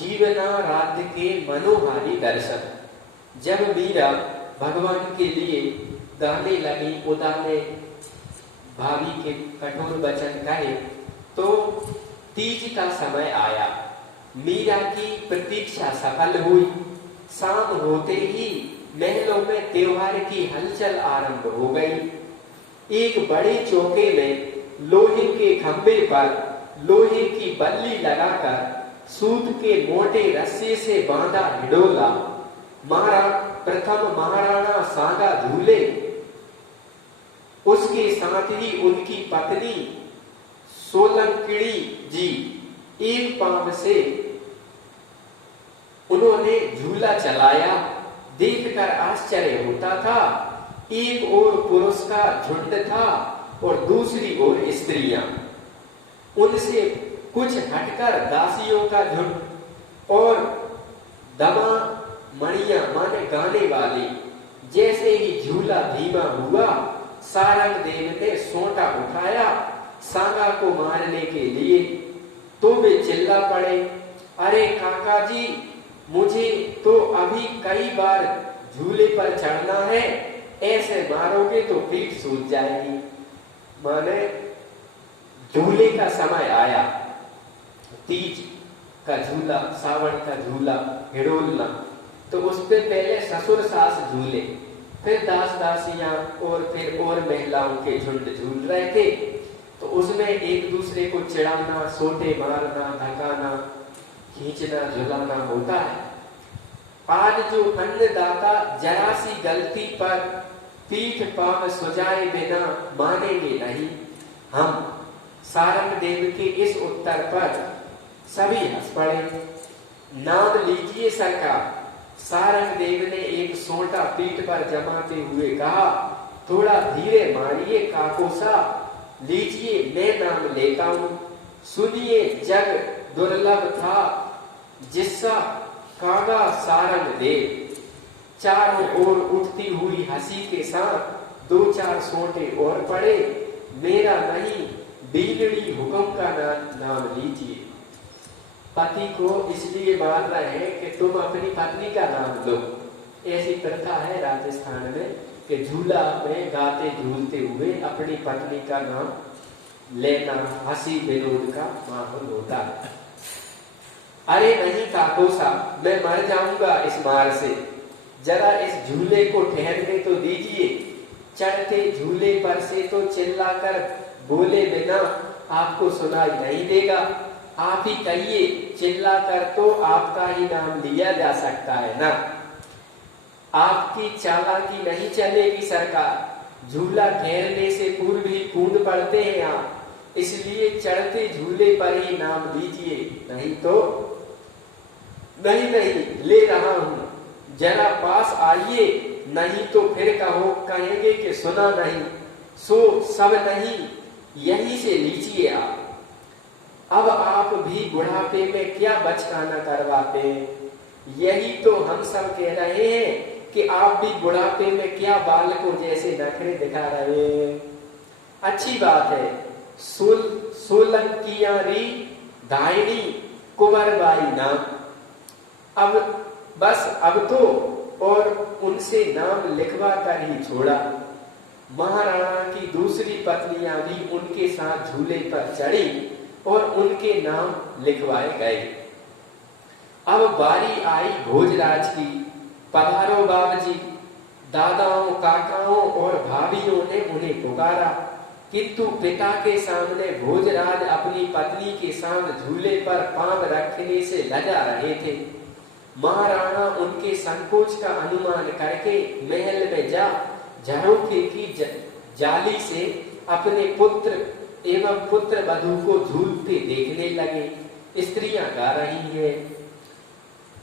जीवनाराध्य के मनोहारी दर्शन। जब मीरा भगवान के लिए गाने लगी, उदाने भाभी के कठोर वचन कहे, तो तीज का समय आया। मीरा की प्रतीक्षा सफल हुई। शाम होते ही महलों में त्योहार की हलचल आरंभ हो गई। एक बड़े चौके में लोहे के खंभे पर लोहे की बल्ली लगाकर सूत के मोटे रस्से से बांधा हिडोला प्रथम महाराणा सांगा झूले, उसके साथ ही उनकी पत्नी सोलंकिणी जी एक पांव से उन्होंने झूला चलाया। देखकर आश्चर्य होता था। एक ओर पुरुष का झुंड था और दूसरी ओर स्त्रियां, उनसे कुछ हटकर दासियों का झुंड और दमा मणिया माने गाने वाले। जैसे ही झूला धीमा हुआ, सारंग देव ने सोंटा उठाया सांगा को मारने के लिए, तो वे चिल्ला पड़े, अरे काका जी, मुझे तो अभी कई बार झूले पर चढ़ना है, ऐसे मारोगे तो पीठ सूज जाएगी। माने झूले का समय आया, तीज का झूला, सावन का झूला हिडोलना, तो उस पे पहले ससुर सास झूले, फिर दास दासियां और फिर और महिलाओं के झुंड झूल रहे थे। तो उसमें एक दूसरे को चिढ़ाना, सोटे मारना, धकाना, खींचना, झुलाना होता है। आज जो अन्नदाता जरा सी गलती पर पीठ पांव सुजाए बिना मानेंगे नहीं। हम सारंग देव के इस उत्तर पर सभी हंस पड़े। नाम लीजिए सरकार। सारंग देव ने एक सोंटा पीठ पर जमाते हुए कहा, थोड़ा धीरे मारिए काकोसा, लीजिए मैं नाम लेता हूं। सुनिए जग दुर्लभ था जिसका कागा सारंग देव। चारों ओर उठती हुई हंसी के साथ दो चार सोंटे और पड़े। मेरा नहीं, बीगड़ी हुक्म का नाम लीजिए। पति को इसलिए मार रहे हैं कि तुम अपनी पत्नी का नाम लो। ऐसी प्रथा है राजस्थान में कि झूला में गाते झूलते हुए अपनी पत्नी का नाम लेना हंसी विनोद का माहौल होता है। अरे नहीं काकोसा, मैं मर जाऊंगा इस मार से, जरा इस झूले को ठहरने तो दीजिए। चढ़ते झूले पर से तो चिल्लाकर बोले बिना आपको सुनाई नहीं देगा। आप ही कहिए, चिल्लाकर तो आपका ही नाम लिया जा सकता है ना। आपकी चालाकी नहीं चलेगी सरकार। झूला ठहरने से पूर्व ही कूद पड़ते हैं आप, इसलिए चढ़ते झूले पर ही नाम लीजिए, नहीं तो नहीं ले रहा हूं, जरा पास आइए, नहीं तो फिर कहेंगे कि सुना नहीं, सो सब नहीं, यहीं से लीजिए आप। अब आप भी बुढ़ापे में क्या बचकाना करवाते हैं। यही तो हम सब कह रहे हैं कि आप भी बुढ़ापे में क्या बालकों जैसे नखरे दिखा रहे हैं। अच्छी बात है। सोलंकियां री दाहिनी कुंवरबाई नाम। अब तो और उनसे नाम लिखवा कर ही छोड़ा। महाराणा की दूसरी पत्नियां भी उनके साथ झूले पर चढ़ी और उनके नाम लिखवाए गए। अब बारी आई भोजराज की। पधारो बाबूजी। दादाओं, काकाओं और भाभियों ने उन्हें पुकारा, किंतु पिता के सामने भोजराज अपनी पत्नी के साथ झूले पर पांव रखने से लजा रहे थे। महाराणा उनके संकोच का अनुमान करके महल में जा झरोखे की जाली से अपने पुत्र एवं पुत्र वधू को झूलते देखने लगे। स्त्रियां गा रही है,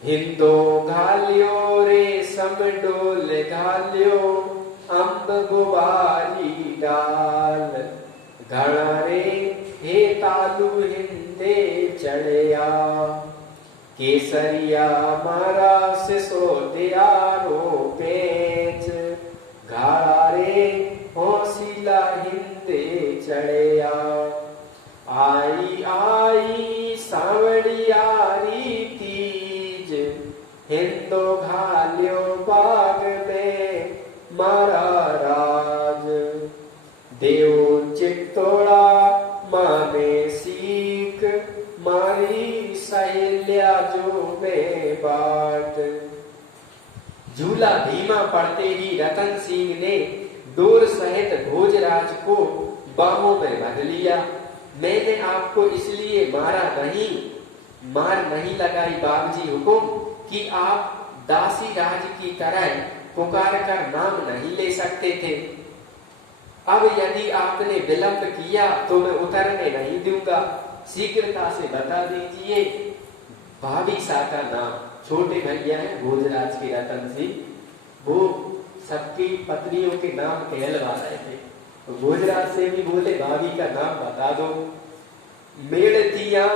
हिंदो घालियो रे समडोल घालियो, अम्ब गुबारी डाल, घड़ा रे हे तालु हिंदे चढ़या, केसरिया मारा सिसोदिया रो पेच, घड़ा रे हौसिला हिंदे चढ़या। आई आई सावड़िया रीति, लिया जो मैं बाट। झूला धीमा पड़ते ही रतन सिंह ने डोर सहित भोजराज को बाहों में भर लिया। मैंने आपको इसलिए मार नहीं लगाई बाबूजी हुकुम कि आप दासी राज की तरह पुकार कर नाम नहीं ले सकते थे। अब यदि आपने विलंब किया तो मैं उतरने नहीं दूंगा। शीघ्रता से बता दीजिए भाभी सा का नाम। छोटे भैया है भोजराज के रतन सिंह, वो सबकी पत्नियों के नाम कहलवा रहे थे। तो भोजराज से भी बोले भाभी का नाम बता दो। मेड़ दिया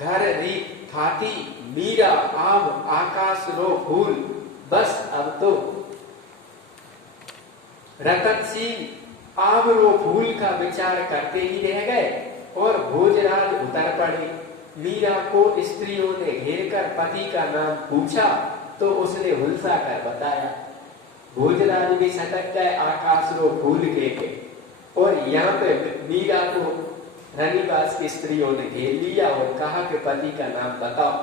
घर री थाती मीरा आब आकाश रो फूल। बस अब तो रतन सिंह आब रो फूल का विचार करते ही रह गए और भोजराज उतर पड़े। मीरा को स्त्रियों ने घेर कर पति का नाम पूछा तो उसने हुलसा कर बताया। भोजराज भी सटक गए आकाश रो फूल के और यहाँ पे मीरा को रानीवास की स्त्रियों ने घेर लिया और कहा कि पति का नाम बताओ।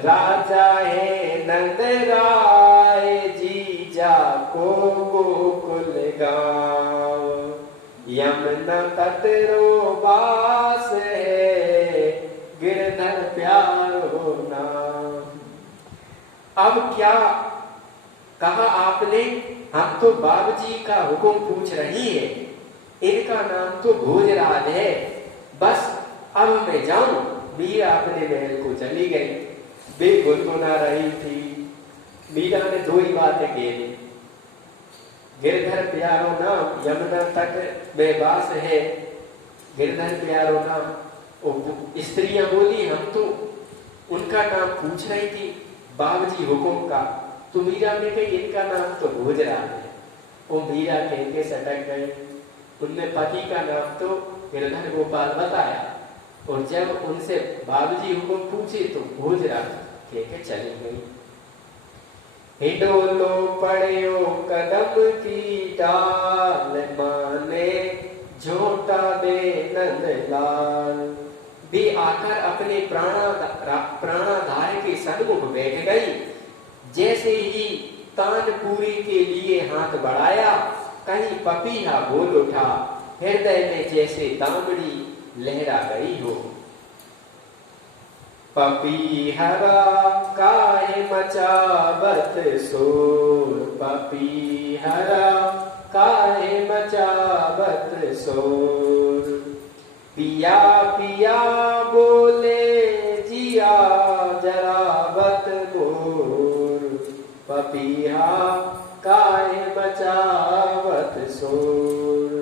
राजा है नंद राय जीजा को गोकुल गाँव, यमुना तट रो बास है गिरधर प्यारो नाम। अब क्या कहा आपने? हम तो बाबूजी का हुक्म पूछ रही है। इनका नाम तो भोजराज है। बस अब मैं जाऊं। मीरा अपने महल को चली गई। वे गुनगुना रही थी। मीरा ने दो ही बातें कही, गिरधर प्यारो नाम, यमुना तट में वास है गिरधर प्यारो नाम। स्त्रियां बोली हम तो उनका नाम पूछ रही थी बाबूजी हुक्म का। तो मीरा ने कही इनका नाम तो भोजराज है। वो मीरा कह के सटक गई। उनने पति का नाम तो गिरधर गोपाल बताया और जब उनसे बाबूजी हुक्म पूछे तो भोजराज कह के चली गई। हिडोलो पड़ो कदम की डाल, माने झोटा दे नंदलाल। भी आकर अपने प्राणाधार के सन्मुख बैठ गई। जैसे ही तानपुरी के लिए हाथ बढ़ाया कहीं पपीहा बोल उठा, हृदय में जैसे दामड़ी लहरा गई हो। पपीहरा काहे मचावत शोर, पपीहरा काहे मचावत शोर। पिया पिया बोले जिया जरावत गोर, पपीहा काहे मचावत शोर।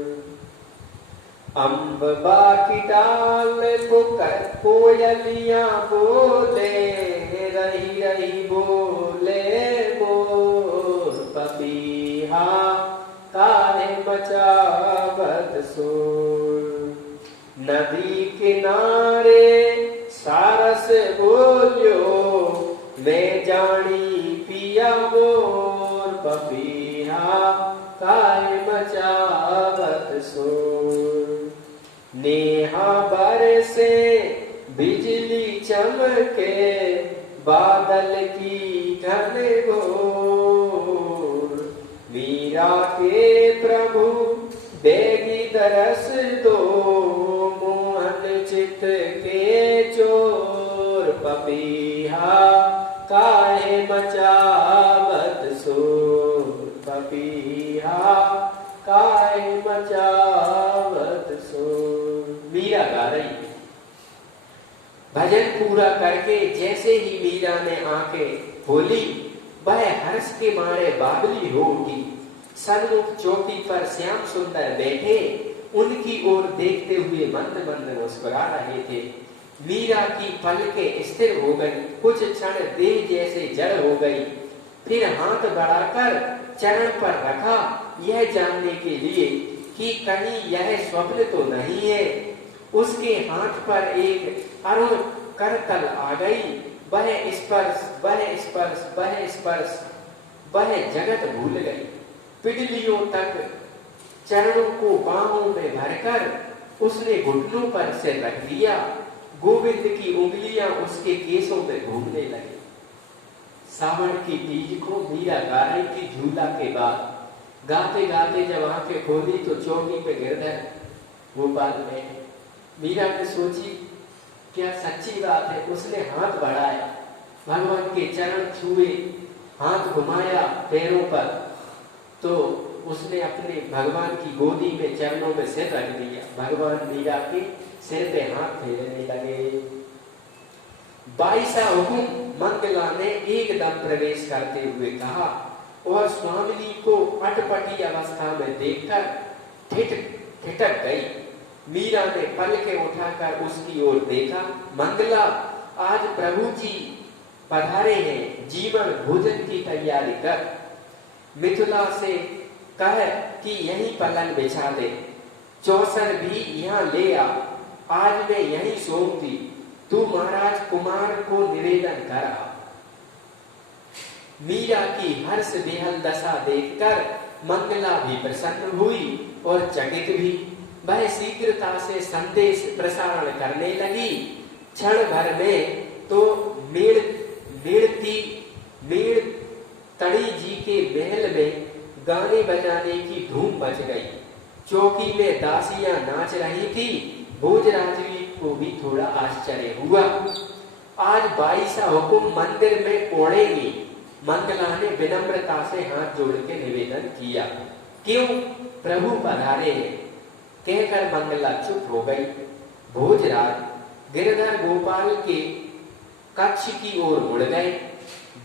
अम्ब बाकी डाल पुकर कोयलियां बोले, रही रही बोले मोर, पपीहा काहे मचावत शोर। नदी किनारे सारस बोलियो, मैं जानी पिया मोर, पपीहा काहे मचावत शोर। नेहा बरसे बिजली चमके, बादल की घन घोर। मीरा के प्रभु देगी दरस दो, मोहन चित के चोर, पपीहा काहे मचावत शोर, पपीहा काहे मचावत शोर। मीरा गा रही है। भजन पूरा करके जैसे ही मीरा ने आंखें खोली, वह हर्ष के मारे बावली हो उठी। सन्मुख चौकी पर श्याम सुंदर बैठे उनकी ओर देखते हुए मंद मंद मुस्कुरा रहे थे। मीरा की पलकें स्थिर हो गई, कुछ क्षण देह जैसे जड़ हो गई। फिर हाथ बढ़ाकर चरण पर रखा, यह जानने के लिए कि कहीं यह स्वप्न तो नहीं है। उसके हाथ पर एक अरुण करतल आ गई। वह स्पर्श, वह स्पर्श, वह स्पर्श, वह जगत भूल गई। पिडलियों तक चरणों को बाहों में भरकर उसने घुटनों पर सिर रख दिया। गोविंद की उंगलियां उसके केसों में घूमने लगी। सावन की तीज को मीरा गा रही थी झूला के बाद। गाते गाते जब आंखें खोली तो चौकी पे गिरधर गोपाल में। मीरा ने सोची क्या सच्ची बात है। उसने हाथ बढ़ाया, भगवान के चरण छुए, हाथ घुमाया पैरों पर, तो उसने अपने भगवान की गोदी में चरणों में सिर रख दिया। भगवान मीरा के सिर पे हाथ फेरने लगे। 22 हुक्म मंगला ने एकदम प्रवेश करते हुए कहा और स्वामिनी को अटपटी अवस्था में देखकर ठिठक गई। मीरा ने पलके उठाकर उसकी ओर देखा। मंगला, आज प्रभु जी पधारे हैं, जीवन भोजन की तैयारी कर। मिथिला से कह कि यही पलंग बिछा दे, चौसर भी यहाँ ले आ, आज मैं यही सोऊंगी, तू महाराज कुमार को निवेदन करा। मीरा की हर्ष बेहल दशा देखकर मंगला भी प्रसन्न हुई और चकित भी। वह शीघ्रता से संदेश प्रसारण करने लगी। क्षण भर में तो मेड़ तड़ी जी के महल में गाने बजाने की धूम मच गई। चौकी में दासियां नाच रही थी। भोजराज को भी थोड़ा आश्चर्य हुआ। आज 22 हुक्म मंदिर में ओढ़ेंगी। मंगला ने विनम्रता से हाथ जोड़ के निवेदन किया। क्यों, प्रभु पधारे हैं, कहकर मंगला चुप हो गई। भोजराज गिरधर गोपाल के कक्ष की ओर मुड़ गए।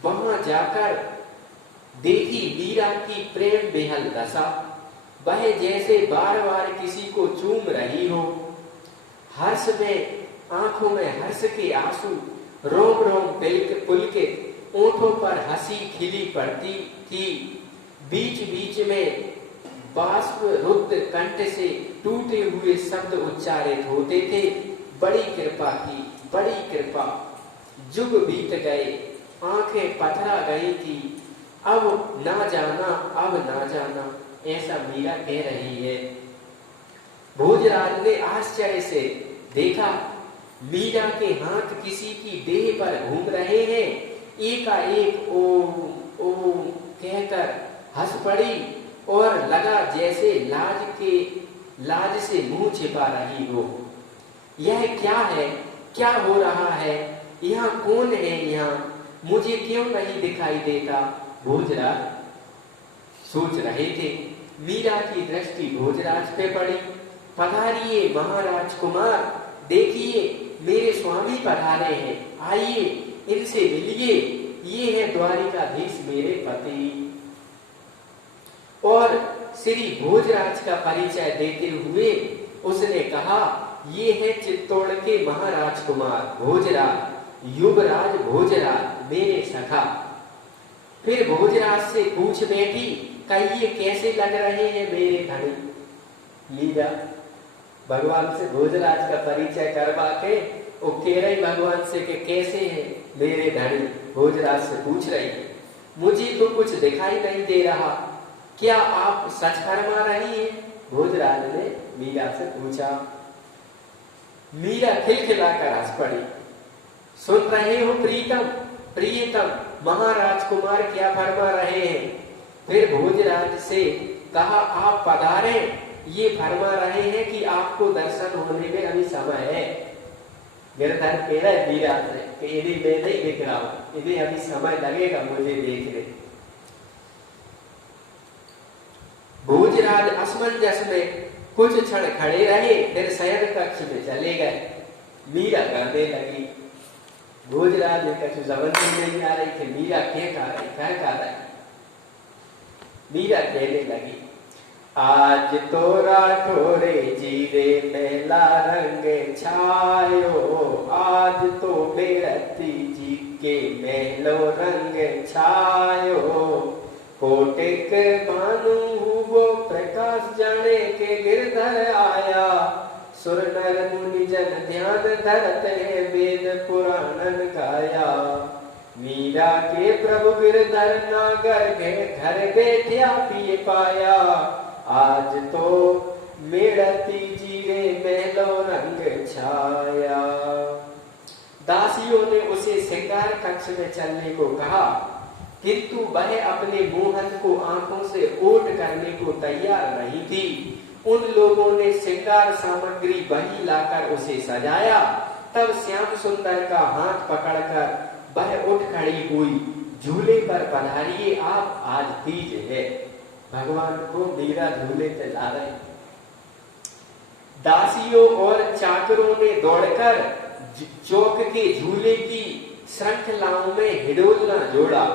वहां जाकर देखी मीरा की प्रेम बेहल दशा। वह जैसे बार बार किसी को चूम रही हो। हर्ष में आंखों में हर्ष के आंसू, रोम रोम पुलके, ओंठों पर हंसी खिली पड़ती थी। बीच बीच में बाष्प रुद्ध कंठ से टूटे हुए शब्द उच्चारित होते थे। बड़ी कृपा की, बड़ी कृपा। जुग बीत गए, आंखें पथरा गई थी। अब ना जाना, अब ना जाना, ऐसा मीरा कह रही है। भोजराज ने आश्चर्य से देखा, मीरा के हाथ किसी की देह पर घूम रहे हैं। एकाएक ओम ओम कहकर हंस पड़ी और लगा जैसे लाज से मुंह छिपा रही हो। यह क्या है, क्या हो रहा है, यहाँ कौन है, यहाँ मुझे क्यों नहीं दिखाई देता। भोजराज सोच रहे थे। मीरा की दृष्टि भोजराज पे पड़ी। पधारिए महाराज कुमार, देखिए मेरे स्वामी पधारे हैं, आइए इनसे मिलिए। ये है द्वारिकाधीश मेरे पति। और श्री भोजराज का परिचय देते हुए उसने कहा, ये है चित्तौड़ के महाराज कुमार भोजराज, युवराज भोजराज, मेरे सखा। फिर भोजराज से पूछ बैठी, कहिए कैसे लग रहे हैं मेरे धनी। मीरा भगवान से भोजराज का परिचय करवा के वो कह रही भगवान से कि कैसे हैं मेरे धनी। भोजराज से पूछ रही, मुझे तो कुछ दिखाई नहीं दे रहा, क्या आप सच फरमा रही हैं। भोजराज ने मीरा से पूछा। मीरा खिलखिलाकर हंस पड़ी। सुन रहे हो प्रीतम, प्रियतम, महाराज कुमार क्या फरमा रहे हैं। फिर भोजराज से कहा, आप पधारे, ये फरमा रहे हैं कि आपको दर्शन होने में अभी समय है। गिरधर कह रहा है मीरा से कि इन्हें मैं नहीं दिख रहा हूं, इन्हें अभी समय लगेगा मुझे देखने। भोजराज असमंजस में कुछ क्षण खड़े रहे, फिर शयन कक्ष में चले गए। मीरा करने लगी। भोजराज ने कछु समझ नहीं आ रही थी मीरा क्या कह रही। मीरा कहने लगी, आज तो राठौरे जीरे मेला रंग छायो, आज तो बेरती जी के मेलो रंग छायो। कोटिक भानु वो प्रकाश जाने के गिरधर आया, सुर नर मुनि जन ध्यान धरते वेद पुराणन गाया। मीरा के प्रभु गिरधर नागर घर बैठा पिए पाया, आज तो मेड़ती जीरे महलो रंग छाया। दासियों ने उसे श्रृंगार कक्ष में चलने को कहा, किंतु वह अपने मोहन को आंखों से ओट करने को तैयार नहीं थी। उन लोगों ने श्रृंगार सामग्री वही लाकर उसे सजाया। तब श्याम सुंदर का हाथ पकड़कर वह उठ खड़ी हुई, झूले पर पधारिए आप, आज तीज है। भगवान को मीरा झूले पे ला रहे। दासियों और चाकरों ने दौड़कर चौक के झूले की श्रृंखलाओं में हिडोलना जोड़ा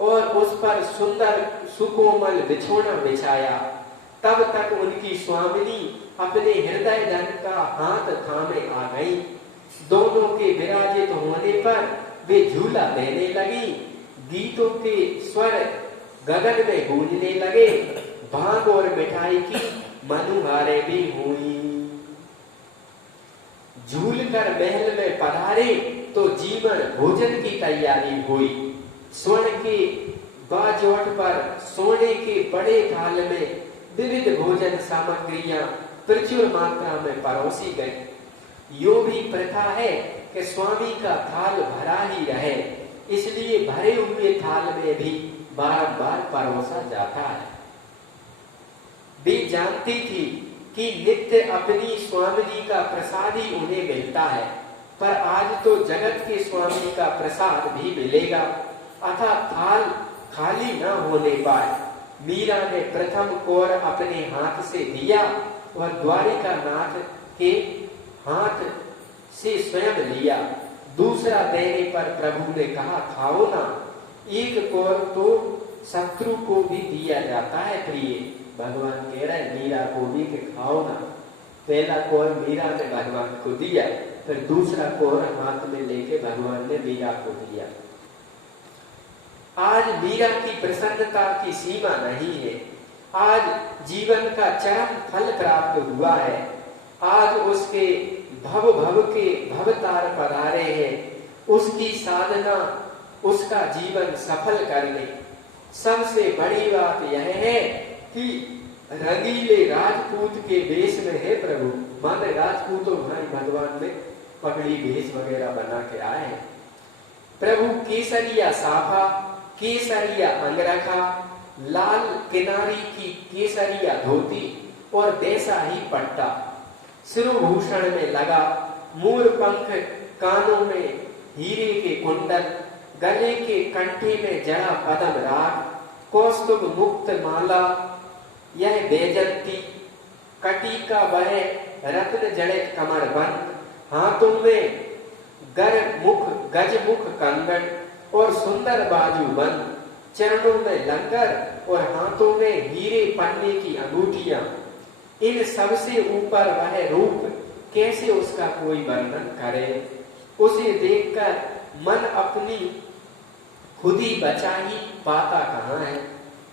और उस पर सुंदर सुकोमल बिछोना बिछाया। तब तक उनकी स्वामिनी अपने हृदय धन का हाथ थामे आ गई। दोनों के विराजित होने पर वे झूला देने लगी। गीतों के स्वर गगन में गूंजने लगे। भांग और मिठाई की मनुहारे भी हुई। झूल कर महल में पधारे तो जीवन भोजन की तैयारी हुई। स्वर्ण के बाजोट पर सोने के बड़े थाल में विविध भोजन सामग्रियां प्रचुर मात्रा में परोसी गई। यो भी प्रथा है कि स्वामी का थाल भरा ही रहे, इसलिए भरे हुए थाल में भी बार-बार परोसा जाता है। वे जानती थी कि नित्य अपनी स्वामिनी का प्रसाद ही उन्हें मिलता है, पर आज तो जगत के स्वामी का प्रसाद भी मिलेगा, अतः थाल खाली न होने पाए। मीरा ने प्रथम कोर अपने हाथ से दिया और द्वारिका नाथ के हाथ से स्वयं लिया। दूसरा देने पर प्रभु ने कहा, खाओ ना। एक कोर तो शत्रु को भी दिया जाता है प्रिय। भगवान कह रहे मीरा को भी कि खाओ ना। पहला कोर मीरा ने भगवान को दिया, फिर दूसरा कोर हाथ में लेके भगवान ने मीरा को दिया। आज मीरा की प्रसन्नता की सीमा नहीं है। आज जीवन का चरम फल प्राप्त हुआ है। आज उसके भव भव के भवतार पधारे हैं। उसकी साधना, उसका जीवन सफल करने। सबसे बड़ी बात यह है कि रंगीले राजपूत के वेश में है प्रभु। माने राजपूतों भाई भगवान ने पगड़ी भेष वगैरह बना के आए हैं। प्रभु केसरिया साफा, केसरिया अंगरखा, लाल किनारी की केसरिया धोती और वैसा ही पट्टा सिरोभूषण में लगा। मोर पंख कानों में हीरे के कुंडल, गले के कंठे में जड़ा पद्म राग, कौस्तुभ मुक्त माला यह बैजंती, कटी का वह रत्न जड़ित कमरबंद, हाथों में गजमुख कंगन और सुंदर बाजूबंद, चरणों में लंगर और हाथों में हीरे पन्ने की अंगूठियां। इन सबसे ऊपर वह रूप, कैसे उसका कोई वर्णन करे। उसे देखकर मन अपनी खुद ही बचा ही पाता कहाँ है।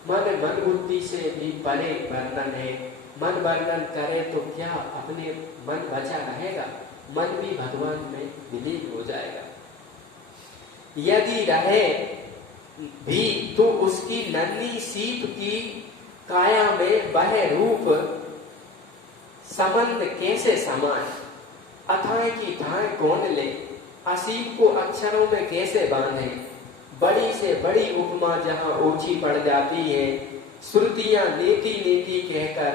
मन बुद्धि से भी परे वर्णन है। मन वर्णन करे तो क्या अपने मन बचा रहेगा? मन भी भगवान में विलीन हो जाएगा। यदि रहे भी तो उसकी नन्ही सीप की काया में वह रूप संबंध कैसे समाए। अथाह की ठाय कौन ले, असीप को अक्षरों में कैसे बांधे। बड़ी से बड़ी उपमा जहाँ ऊंची पड़ जाती है, श्रुतियां नेति नेति कहकर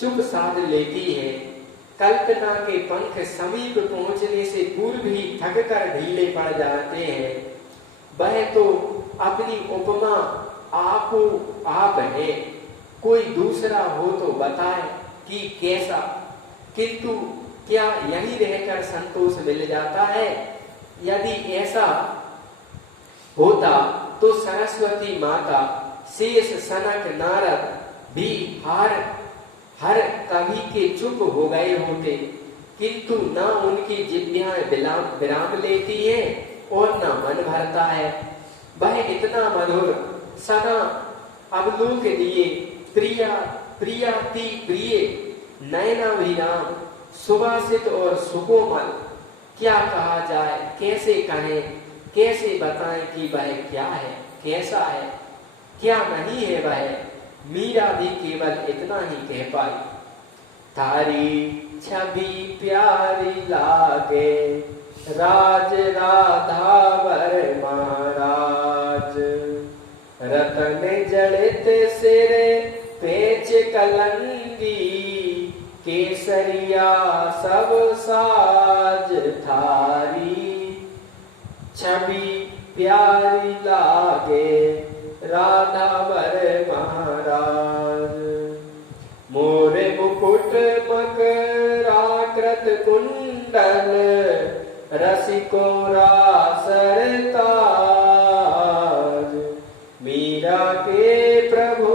चुप साध लेती है। कल्पना के पंख समीप पहुंचने से पूर्व ही थक कर ढीले पड़ जाते हैं। वह तो अपनी उपमा आपो आप है, कोई दूसरा हो तो बताए कि कैसा। किंतु क्या यही रहकर संतोष मिल जाता है? यदि ऐसा होता तो सरस्वती माता, शेष, सनक, नारद भी हर कभी के चुप हो गए होते, किंतु न उनकी जिह्वाएं विराम लेती है और न मन भरता है। वह इतना मधुर सना अवलोक लिए, प्रियाति प्रिय, नयनाभिराम, सुभाषित और सुकोमल, क्या कहा जाए, कैसे कहें, कैसे बताएं कि वह क्या है, कैसा है, क्या नहीं है वह। मीरा भी केवल इतना ही कह पाई, थारी छवि प्यारी लागे, राज राधावर महाराज, रतन जड़ित सिरे पेच कलंगी, केसरिया सब साज थारी, छवि प्यारी लागे राधावर महाराज। मोरे मुकुट मकराकृत कुंडल, रसिको रासरताज, मीरा के प्रभु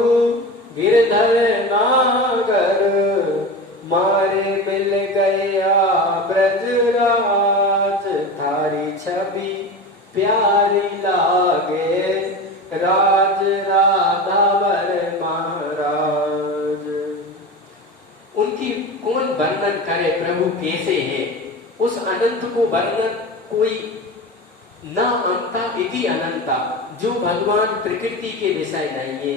गिरधर नागर, मारे मिल गया ब्रजराज, थारी छवि प्यारी लागे राज राधावर महाराज। उनकी कौन वर्णन करे प्रभु कैसे है, उस अनंत को वर्णन कोई न अंता इति अनंता, जो भगवान प्रकृति के विषय नहीं है,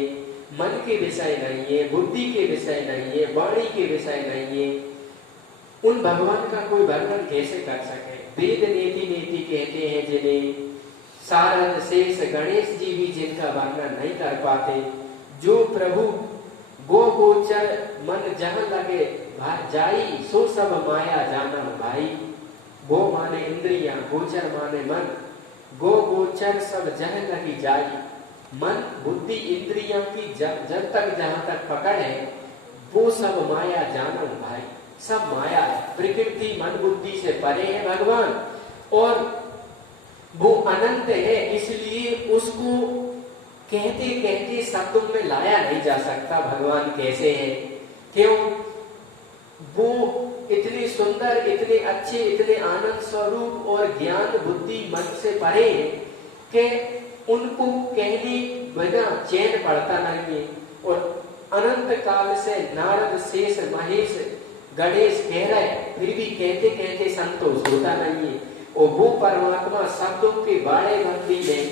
मन के विषय नहीं है, बुद्धि के विषय नहीं है, वाणी के विषय नहीं है, उन भगवान का कोई वर्णन कैसे कर सके। वेद नेति नेति कहते हैं जिन्हें, सारद शेष गणेश जी भी जिनका वर्णन नहीं कर पाते। जो प्रभु गो गोचर मन जहां लगे जाई, सो सब माया जानम भाई। गो माने इंद्रियां, गोचर माने मन, गो गोचर सब जह लगी जाई। मन बुद्धि इंद्रियों की जब तक जहां तक पकड़ है, वो सब माया जानो भाई, सब माया है। प्रकृति मन बुद्धि से परे है भगवान, और वो अनंत है, इसलिए उसको कहते कहते शब्दों में लाया नहीं जा सकता भगवान कैसे है। क्यों? वो इतने सुंदर, इतने अच्छे, इतने आनंद स्वरूप और ज्ञान बुद्धि मन से परे है कि उनको कहने बिना चैन पड़ता नहीं है। और अनंत काल से नारद शेष महेश गणेश कह रहे, फिर भी कहते कहते संतोष होता नहीं है। और वो परमात्मा शब्दों के बाड़े बंदी में,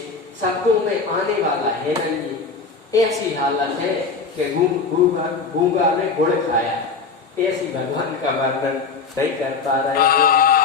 शब्दों में आने वाला है नहीं है। ऐसी हालत है कि गूंगा ने गुड़ खाया, ऐसी भगवान का वर्णन नहीं कर पा रहे हैं।